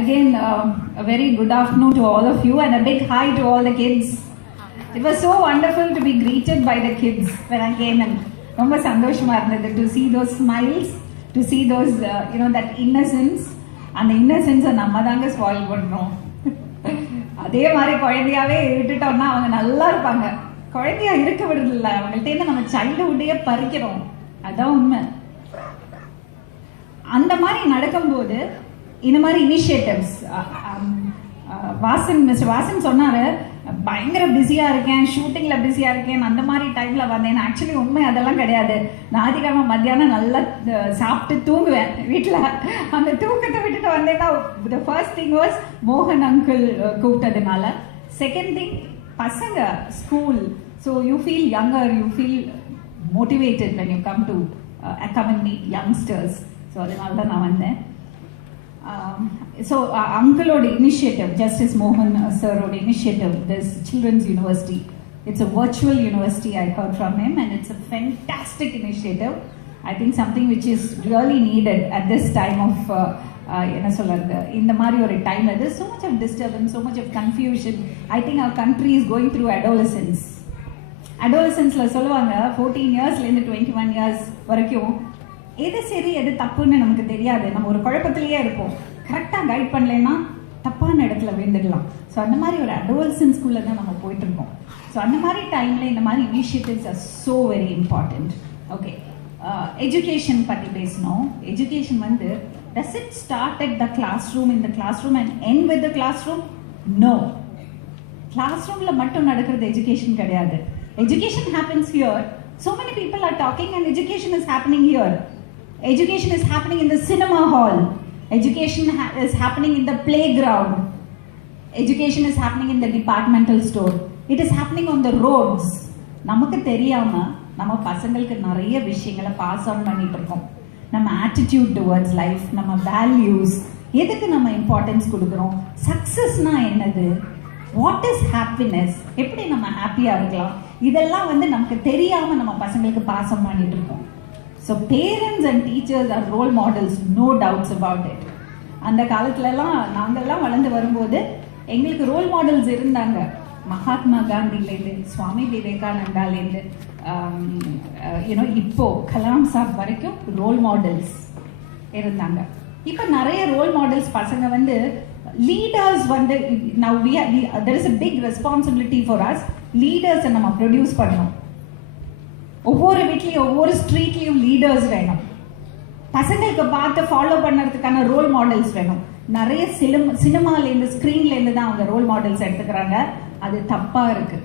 Again, a very good afternoon to all of you and a big hi to all the kids. It was so wonderful to be greeted by the kids when I came in. Romba sandoshama irundhathu to see those smiles, to see those, that innocence. And the innocence நம்ம தாங்க spoil பண்ணுறோம். அதே மாதிரி குழந்தையாவே விட்டுட்டோம்னா அவங்க நல்லா இருப்பாங்க. குழந்தையா இருக்க விடுறதில்ல, அவங்கள்ட்ட நம்ம சைல்டுஹுட்டையே பறிக்கிறோம். அதான் உண்மை. அந்த மாதிரி நடக்கும்போது இந்த மாதிரி இனிஷியேட்டிவ்ஸ் மிஸ்டர் வாசன் சொன்னாரு, பயங்கர பிஸியா இருக்கேன், ஷூட்டிங்ல பிஸியா இருக்கேன், அந்த மாதிரி டைம்ல வந்தேன். ஆக்சுவலி உண்மை அதெல்லாம் கிடையாது. ஞாயிற்றுக்கிழமை மத்தியானம் நல்லா சாப்பிட்டு தூங்குவேன் வீட்டில். அந்த தூக்கத்தை விட்டுட்டு வந்தேன்னா த ஃபர்ஸ்ட் திங் வாஸ் மோகன் அங்கிள் கூப்பிட்டதுனால. செகண்ட் திங், பசங்க school. So you feel younger, you feel motivated when you come to come and meet youngsters. So அதனால தான் நான் வந்தேன். Uncle's initiative, Justice Mohan sir's initiative, this Children's University. It's a virtual university, I heard from him, and it's a fantastic initiative. I think something which is really needed at this time of, in the Mario time, there's so much of disturbance, so much of confusion. I think our country is going through adolescence. Adolescence, 14 years, 21 years, எது சரி எது தப்புன்னு நமக்கு தெரியாது. நம்ம ஒரு குழப்பத்திலேயே இருப்போம். கரெக்டாக கைட் பண்ணலைன்னா தப்பான இடத்துல விழுந்துடலாம். ஸோ அந்த மாதிரி ஒரு அடோலசன்ஸ்குள்ளே தான் நம்ம போயிட்டு இருக்கோம். ஸோ அந்த மாதிரி டைமில் இந்த மாதிரி initiatives are so very important. Okay, education பற்றி பேசணும். Education does it start at the classroom, in the classroom and end with the classroom? No. கிளாஸ் ரூமில் மட்டும் நடக்கிறது எஜுகேஷன் கிடையாது. Education happens here. So many people are talking and education is happening here. Education is happening in the cinema hall. Education is happening in the playground. Education is happening in the departmental store. It is happening on the roads. நமக்கு தெரியாம நம்ம பசங்களுக்கு நிறைய விஷயங்களை pass on பண்ணிட்டு இருக்கோம். நம்ம attitude towards life, நம்ம values, எதுக்கு நம்ம இம்பார்ட்டன்ஸ் கொடுக்குறோம், சக்சஸ்னா என்னது, வாட் இஸ் ஹாப்பினஸ், எப்படி நம்ம ஹாப்பியா இருக்கலாம், இதெல்லாம் நமக்கு தெரியாம நம்ம பசங்களுக்கு பாஸ் ஆன் பண்ணிட்டு இருக்கோம். So parents and teachers are role models, no doubts about it. அந்த காலத்துலலாம் நாங்கள்லாம் வளர்ந்து வரும்போது எங்களுக்கு ரோல் மாடல்ஸ் இருந்தாங்க. மகாத்மா காந்திலேருந்து, சுவாமி விவேகானந்தாலேருந்து, இப்போ கலாம் சாப் வரைக்கும் ரோல் மாடல்ஸ் இருந்தாங்க. இப்போ நிறைய ரோல் மாடல்ஸ் பசங்க leaders now there is a big responsibility for us. லீடர்ஸை நம்ம ப்ரொடியூஸ் பண்ணணும். ஒவ்வொரு வீட்லையும் ஒவ்வொரு ஸ்ட்ரீட்லையும் லீடர்ஸ் வேணும். பசங்களுக்கு பார்த்து ஃபாலோ பண்ணுறதுக்கான ரோல் மாடல்ஸ் வேணும். நிறைய சினிமாலேருந்து ஸ்க்ரீன்லேருந்து தான் அவங்க ரோல் மாடல்ஸ் எடுத்துக்கிறாங்க. அது தப்பாக இருக்கு.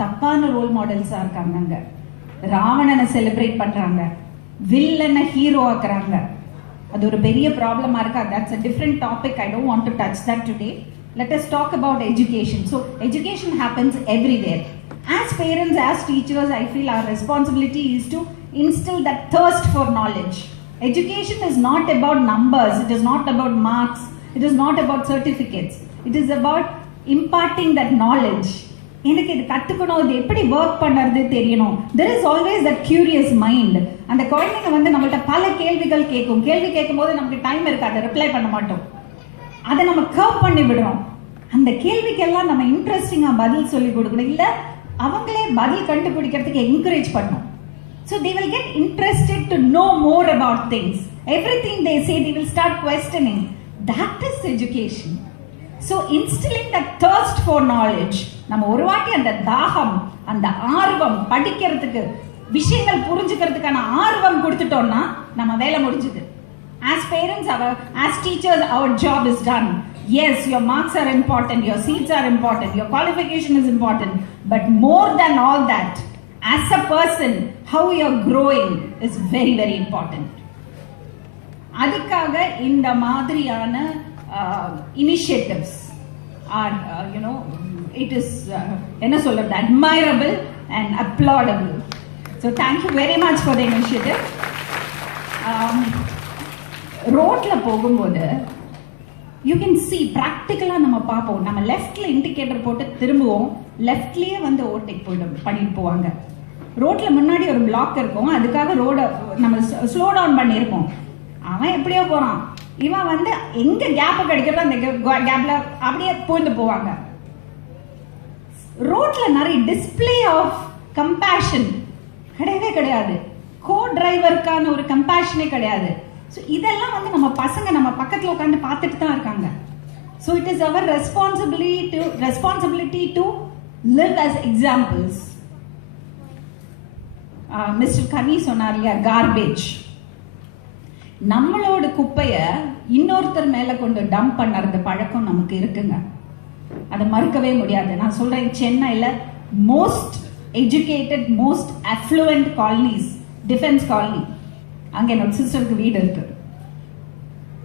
தப்பான ரோல் மாடல்ஸாக இருக்காங்க. அங்கே ராவணனை செலிப்ரேட் பண்ணுறாங்க, வில்லனை ஹீரோ ஆக்குறாங்க. அது ஒரு பெரிய ப்ராப்ளமாக இருக்கு. that's a different topic. I don't want to touch that today. Let us talk about education. So education happens everywhere. As parents, as teachers, I feel our responsibility is to instill that thirst for knowledge. Education is not about numbers. It is not about marks. It is not about certificates. It is about imparting that knowledge. எனக்கு இது கற்றுக்கணும், இது எப்படி work பண்ணுறது தெரியணும். There is always that curious mind. அந்த குழந்தைங்க நம்மள்ட்ட பல கேள்விகள் கேட்கும். கேள்வி கேட்கும் போது நமக்கு டைம் இருக்காது, ரிப்ளை பண்ண மாட்டோம். அதை நம்ம கர்வ் பண்ணி விடுறோம். அந்த கேள்விக்கெல்லாம் நம்ம இன்ட்ரெஸ்டிங்காக பதில் சொல்லி கொடுக்கணும், இல்லை அவங்களே பதில் கண்டுபிடிக்கிறதுக்கு என்கரேஜ் பண்ணணும். So they will get interested to know more about things. Everything they say they will start questioning. That is education. So instilling the thirst for knowledge. நம்ம ஒரு வாட்டி அந்த தாகம், அந்த ஆர்வம், படிக்கிறதுக்கு விஷயங்கள் புரிஞ்சுக்கிறதுக்கான ஆர்வம் கொடுத்துட்டோம்னா நம்ம வேலை முடிஞ்சுது. As parents, as teachers, our job is done. Yes, your marks are important, your seats are important, your qualification is important, but more than all that, as a person, how you are growing is very, very important. அதுக்காக இந்த மாதிரியான initiatives are, it is என்ன சொல்றது, admirable and applaudable. So thank you very much for the initiative. ரோட்ல போகும்போது you can see ப்ராக்டிக்கலாக நம்ம பார்ப்போம். நம்ம லெஃப்ட்ல இண்டிகேட்டர் போட்டு திரும்புவோம், லெஃப்ட்லயே ஓவர்டேக் பண்ணிட்டு போவாங்க. ரோட்ல முன்னாடி ஒரு பிளாக் இருக்கும், அதுக்காக ரோட நம்ம ஸ்லோ டவுன் பண்ணியிருப்போம். அவன் எப்படியோ போறான், இவன் வந்து எங்க கேப் கிடைக்கிறதோ அந்த கேப்ல அப்படியே போயிட்டு போவாங்க. ரோட்ல நிறைய டிஸ்பிளே ஆஃப் கம்பேஷன் கிடையவே கிடையாது. கோ டிரைவருக்கான ஒரு கம்பேஷனே கிடையாது. ஸோ இதெல்லாம் வந்து நம்ம பசங்க நம்ம பக்கத்தில் உட்காந்து பார்த்துட்டு தான் இருக்காங்க. So it is our responsibility to live as examples. Mister Kani சொன்னார் இல்லையா, கார்பேஜ். நம்மளோட குப்பையை இன்னொருத்தர் மேல கொண்டு டம்ப் பண்ணுறது பழக்கம் நமக்கு இருக்குங்க. அதை மறுக்கவே முடியாது. நான் சொல்றேன், சென்னையில் most educated most affluent colonies defence colony. அங்கே என்னோட சிஸ்டருக்கு வீடு இருக்கு.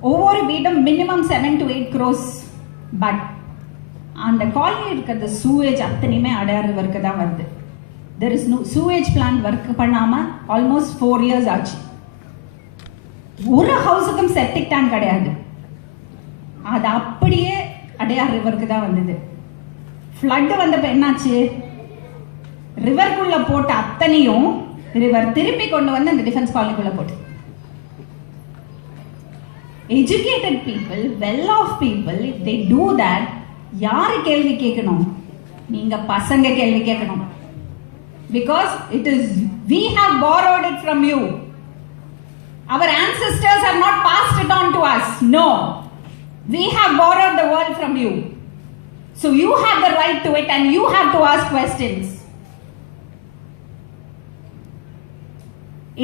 ஒவ்வொரு வீடும் மினிமம் 7 to 8 crores. பட் அந்த காலனி இருக்கிறது சூவேஜ் அத்தனையுமே அடையாறு வர்க்கு தான் வருது. There is no sewage plan work பண்ணாம ஆல்மோஸ்ட் 4 years ஆச்சு. ஒரு ஹவுஸுக்கும் செப்டிக் டேங்க் கிடையாது. அது அப்படியே அடையார் ரிவருக்கு தான் வந்தது. ஃப்ளட் வந்தப்ப என்னாச்சு, ரிவர்க்குள்ள போட்ட அத்தனையும் ரிவர் திருப்பி கொண்டு வந்து அந்த டிஃபென்ஸ் காலனிக்குள்ள போட்டு. Educated people, well off people, if they do that, யாரு கேள்வி கேட்கணும்? நீங்க பசங்க கேள்வி கேட்கணும். Because it is we have borrowed it from you. Our ancestors have not passed it on to us. No, we have borrowed the world from you. So you have the right to it and you have to ask questions.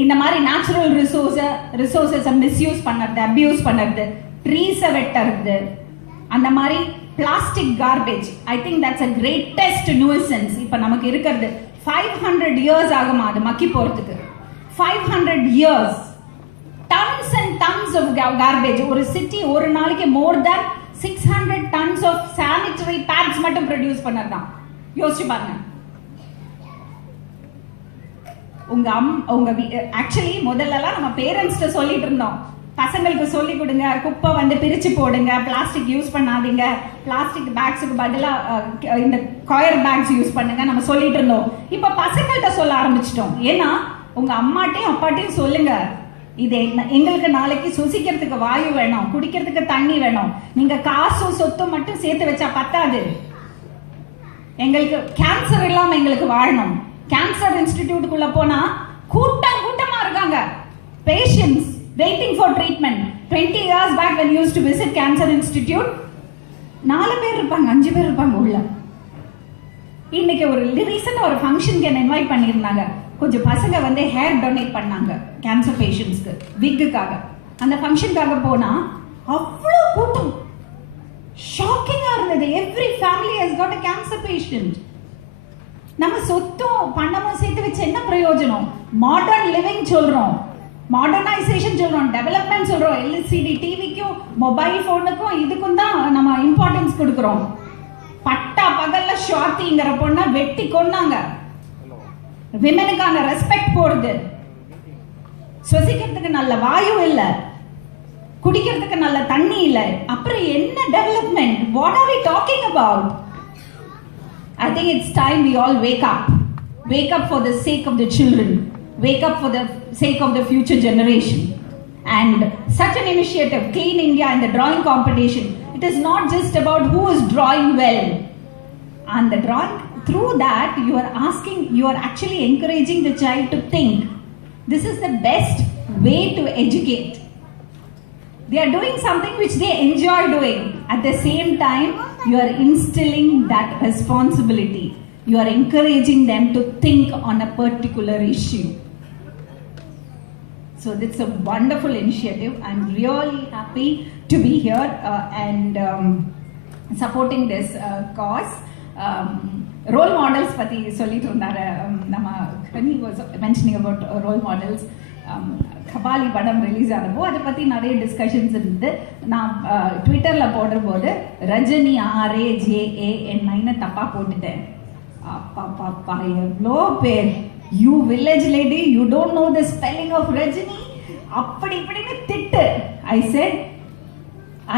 இந்த மாதிரி natural resources misuse பண்ணறது, abuse பண்ணறது, ட்ரீஸை வெட்டுறது, அந்த மாதிரி plastic garbage, I think that's a greatest nuisance. இப்போ நமக்கு இருக்கிறது 500 years ஆகுமா அது மக்கி போறதுக்கு. 500 years, tons and tons of garbage. ஒரு சிட்டி ஒரு நாளைக்கு more than 600 tons of sanitary pads மட்டும் ப்ரொடியூஸ் பண்ணறதாம். யோசிச்சு பாருங்க. உங்க ஆக்சுவலி முதல்லலாம் நம்ம பேரண்ட்ஸ்ட சொல்லிட்டு இருந்தோம், பசங்களுக்கு சொல்லி கொடுங்க, குப்பை வந்து பிரிச்சு போடுங்க, பிளாஸ்டிக் யூஸ் பண்ணாதீங்க, பிளாஸ்டிக் பேக்ஸுக்கு பதிலா இந்த காயர் பேக்ஸ் யூஸ் பண்ணுங்க நம்ம சொல்லிட்டு இருந்தோம். இப்ப பசங்கள்கிட்ட சொல்ல ஆரம்பிச்சிட்டோம். ஏன்னா உங்க அம்மாட்டையும் அப்பாட்டையும் சொல்லுங்க, இது எங்களுக்கு நாளைக்கு சுசிக்கிறதுக்கு வாயு வேணும், குடிக்கிறதுக்கு தண்ணி வேணும். நீங்க காசும் சொத்தும் மட்டும் சேர்த்து வச்சா பத்தாது. எங்களுக்கு கேன்சர் இல்லாம எங்களுக்கு வாழணும். கேன்சர் இன்ஸ்டிடியூட்டுக்குள்ள போனா கூட்டமா இருக்காங்க patients waiting for treatment. 20 years back when you used to visit cancer institute, 4 பேர் இருப்பாங்க, 5 பேர் இருப்பாங்க உள்ள. இன்னைக்கு ஒரு ரீசெண்டா ஒரு ஃபங்க்ஷனுக்கு என்ன இன்வைட் பண்ணியிருந்தாங்க. கொஞ்சம் பசங்க வந்து ஹேர் டொனேட் பண்ணாங்க கேன்சர் பேஷண்ட்ஸ்க்கு, விக்குக்காக. அந்த ஃபங்க்ஷனுக்காக போனா அவ்வளோ கூட்டம், ஷாக்கிங்கா இருந்தது. Every family has got a cancer patient. நம்ம சொத்தும் பணமும் சேர்த்து வச்சு என்ன பிரயோஜனம்? மாடர்ன் லிவிங் சொல்றோம், மாடர்னைசேஷன் சொல்றோம், டெவலப்மெண்ட் சொல்றோம். எல்சிடி டிவிக்கும் மொபைல் போனுக்கும் இதுக்கும் தான் நம்ம இம்பார்ட்டன்ஸ் கொடுக்கிறோம். பட்டா பகல்ல ஷாத்திங்கிற பொண்ண வெட்டி கொன்னாங்க. விமனுக்கான ரெஸ்பெக்ட் போடுது. சுவாசிக்கிறதுக்கு நல்ல வாயு இல்ல, குடிக்கிறதுக்கு நல்ல தண்ணி இல்ல. அப்புறம் என்ன development? What are we talking about? I think it's time we all wake up. Wake up for the sake of the children. Wake up for the sake of the future generation. And such an initiative, Clean India and the drawing competition, it is not just about who is drawing well. And the drawing, through that you are actually encouraging the child to think. This is the best way to educate. They are doing something which they enjoy doing. At the same time, you are instilling that responsibility. You are encouraging them to think on a particular issue. So it's a wonderful initiative. I'm really happy to be here and supporting this cause. Role models pati sollitu irundara. Nama Kani was mentioning about role models. Kabali படம் release ஆனப்போ அதை பற்றி நிறைய discussions இருந்தது. நான் ட்விட்டரில் போடுற போது Rajini RAJANI தப்பாக போட்டுட்டேன். அப்பா பாப்பா எவ்வளோ பேர், you village lady, you don't know the spelling of Rajini, அப்படி இப்படின்னு திட்டு. I said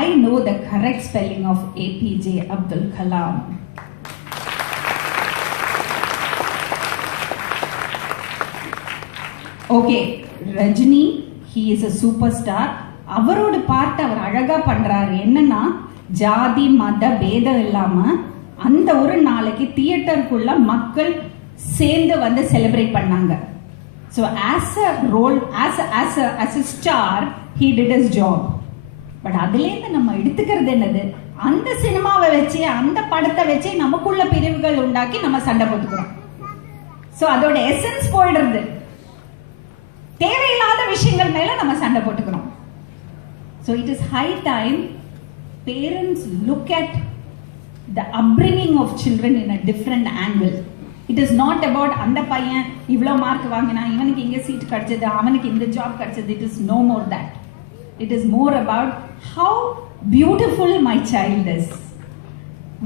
I know the correct spelling of APJ Abdul Kalam. Okay, Rajini, he is a superstar. அவரோட பார்ட் அவர் அழகா பண்றாரு. என்னன்னா ஜாதி மத பேதம் இல்லாம அந்த ஒரு நாளைக்கு தியேட்டருக்குள்ள மக்கள் சேர்ந்து வந்து செலிப்ரேட் பண்ணாங்க. So as a role as a star he did his job. But அதுலேருந்து நம்ம எடுத்துக்கிறது என்னது, அந்த சினிமாவை வச்சு அந்த படத்தை வச்சு நமக்குள்ள பிரிவுகள் உண்டாக்கி நம்ம சண்டை போட்டுக்கிறோம். ஸோ அதோட எசன்ஸ் போயிடுறது. தேவையில்லாத விஷயங்கள் மேல நம்ம சண்டை போட்டுக்கிறோம். So it is high time parents look at the upbringing of children in a different angle. It is not about அந்த பையன் இவ்வளோ மார்க் வாங்கினா இவனுக்கு இங்கே சீட் கிடைச்சது அவனுக்கு இந்த ஜாப் கிடைச்சது. It is no more that. It is more about how beautiful my child is.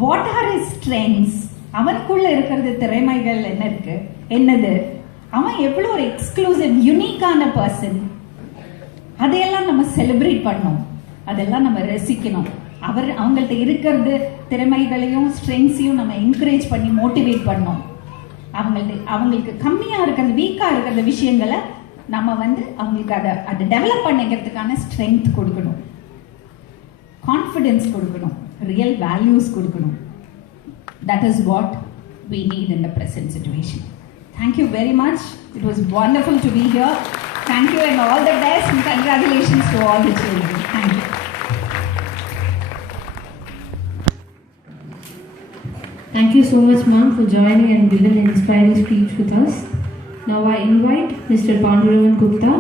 What are his strengths? அவனுக்குள்ள இருக்கிறது திறமைகள் என்ன இருக்கு, என்னது, அவன் எவ்வளோ ஒரு எக்ஸ்க்ளூசிவ் யூனிக்கான பர்சன், அதையெல்லாம் நம்ம செலிப்ரேட் பண்ணோம், அதெல்லாம் நம்ம ரசிக்கணும். அவங்கள்ட்ட இருக்கிறது திறமைகளையும் ஸ்ட்ரெங்ஸையும் நம்ம என்கரேஜ் பண்ணி மோட்டிவேட் பண்ணோம். அவங்களுக்கு கம்மியாக இருக்கிறது வீக்காக இருக்கிற விஷயங்களை நம்ம வந்து அவங்களுக்கு அதை டெவலப் பண்ணிக்கிறதுக்கான ஸ்ட்ரென்த் கொடுக்கணும், கான்ஃபிடென்ஸ் கொடுக்கணும், ரியல் வேல்யூஸ் கொடுக்கணும். That is what we need in the present situation. Thank you very much. It was wonderful to be here. Thank you and all the best and congratulations to all the children. Thank you. Thank you so much, ma'am, for joining and giving an inspiring speech with us. Now I invite Mr. Panduraman Gupta